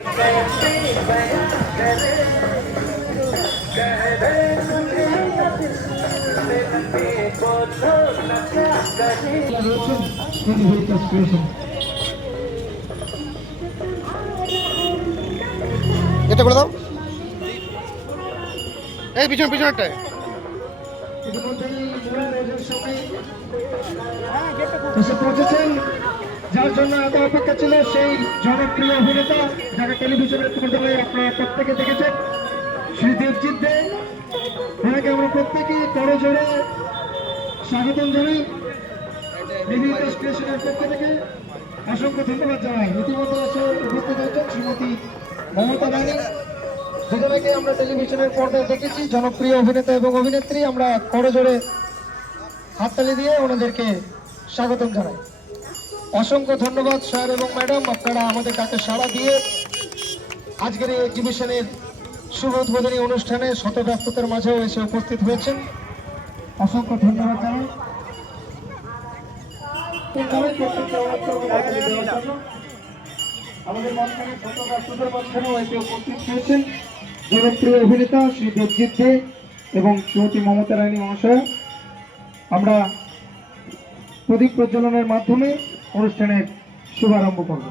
এটা করে দাও, এই পিছন পিছনটা পৌঁছেছেন, যার জন্য এত অপেক্ষা ছিল, সেই জনপ্রিয় অভিনেতা যাকে টেলিভিশনের পর্দায় আপনারা প্রত্যেকে দেখেছেন, শ্রী দেবজিৎ দে। ওনাকে আমরা প্রত্যেকেই করজোড়ে স্বাগতম জানাই। ক্রিয়েশনের পক্ষ থেকে অসংখ্য ধন্যবাদ জানাই। ইতিমধ্যে এসে উপস্থিত হয়েছেন শ্রীমতী মমতা রানী, দুজনকে আমরা টেলিভিশনের পর্দায় দেখেছি, জনপ্রিয় অভিনেতা এবং অভিনেত্রী। আমরা করজোড়ে হাততালি দিয়ে ওনাদেরকে স্বাগতম জানাই। অসংখ্য ধন্যবাদ স্যার এবং ম্যাডাম, আপনারা আমাদের ডাকে সাড়া দিয়ে আজকের এই এক্সিবিশনের শুভ উদ্বোধনী অনুষ্ঠানে শত ব্যস্ততার মাঝেও এসে উপস্থিত হয়েছেন। অসংখ্য ধন্যবাদ জানাই। আমাদের মাঝখানে শত ব্যস্ততার মাঝখানেও এসে উপস্থিত হয়েছেন জনপ্রিয় অভিনেতা শ্রী দেবজিৎ দে এবং শ্রীমতী মমতা রানী মহাশয়। আমরা প্রদীপ প্রজ্বলনের মাধ্যমে অনুষ্ঠানের শুভারম্ভ করব।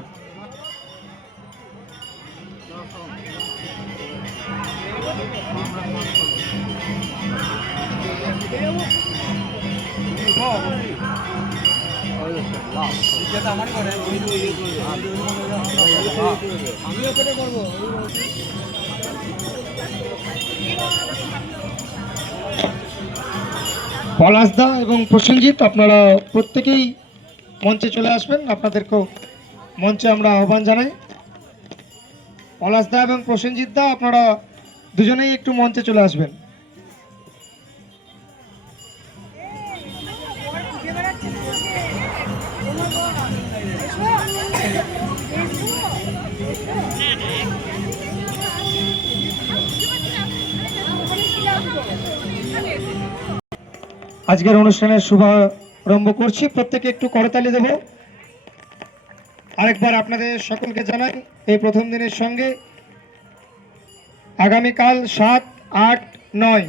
পলাশদা এবং প্রসেনজিৎ, আপনারা প্রত্যেকেই মঞ্চে চলে আসবেন। আপনাদেরকেও মঞ্চে আমরা আহ্বান জানাই। পলাশদা এবং প্রসেনজিৎ দা, আপনারা দুজনেই একটু মঞ্চে চলে আসবেন। আজকের অনুষ্ঠানের শুভারম্ভ করছি, প্রত্যেকে একটু করতালি দেব। আরেকবার আপনাদের সকলকে জানাই এই প্রথম দিনের সঙ্গে আগামীকাল 7, 8, 9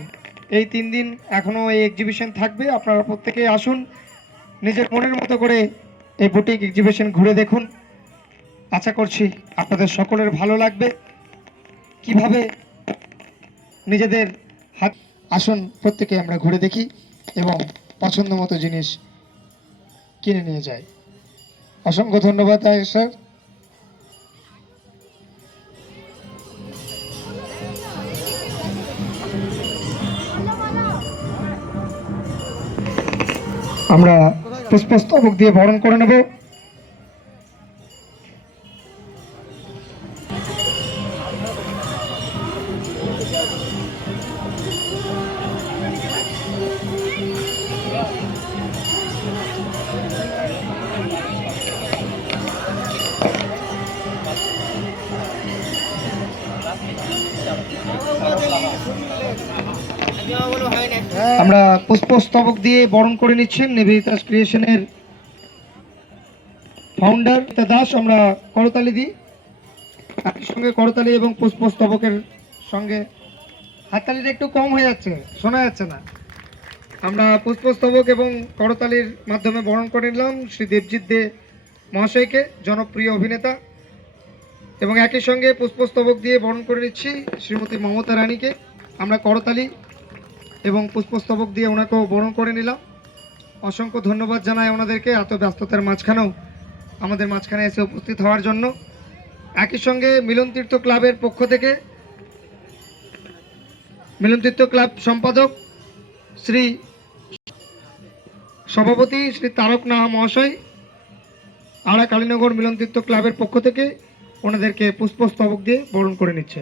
এই 3 দিন এখনো এই এক্সিবিশন থাকবে। আপনারা প্রত্যেকেই আসুন, নিজের মনের মতো করে এই বুটিক এক্সিবিশন ঘুরে দেখুন। আশা করছি আপনাদের সকলের ভালো লাগবে। কিভাবে নিজেদের হাত, আসুন প্রত্যেকে আমরা ঘুরে দেখি এবং পছন্দ মতো জিনিস কিনে নিয়ে যাই। অসংখ্য ধন্যবাদ স্যার। আমরা পুষ্পস্তবক দিয়ে বরণ করে নেব। আমরা পুষ্পস্তবক দিয়ে বরণ করে নিচ্ছেন নিবেদিতা ক্রিয়েশনের ফাউন্ডার দাস। আমরা করতালি দিই, একই সঙ্গে করতালি এবং পুষ্পস্তবকের সঙ্গে হাততালিটা একটু কম হয়ে যাচ্ছে, শোনা যাচ্ছে না। আমরা পুষ্পস্তবক এবং করতালির মাধ্যমে বরণ করে নিলাম শ্রী দেবজিৎ দে মহাশয়কে, জনপ্রিয় অভিনেতা, এবং একই সঙ্গে পুষ্পস্তবক দিয়ে বরণ করে নিচ্ছি শ্রীমতী মমতা রানীকে। আমরা করতালি এবং পুষ্পস্তবক দিয়ে ওনাকেও বরণ করে নিলাম। অসংখ্য ধন্যবাদ জানাই ওনাদেরকে এত ব্যস্ততার মাঝখানেও আমাদের মাঝখানে এসে উপস্থিত হওয়ার জন্য। একই সঙ্গে মিলন তীর্থ ক্লাবের পক্ষ থেকে মিলন তীর্থ ক্লাব সম্পাদক শ্রী সভাপতি শ্রী তারক নাহা মহাশয়, আড়া কালীনগর মিলন তীর্থ ক্লাবের পক্ষ থেকে ওনাদেরকে পুষ্পস্তবক দিয়ে বরণ করে নিচ্ছে।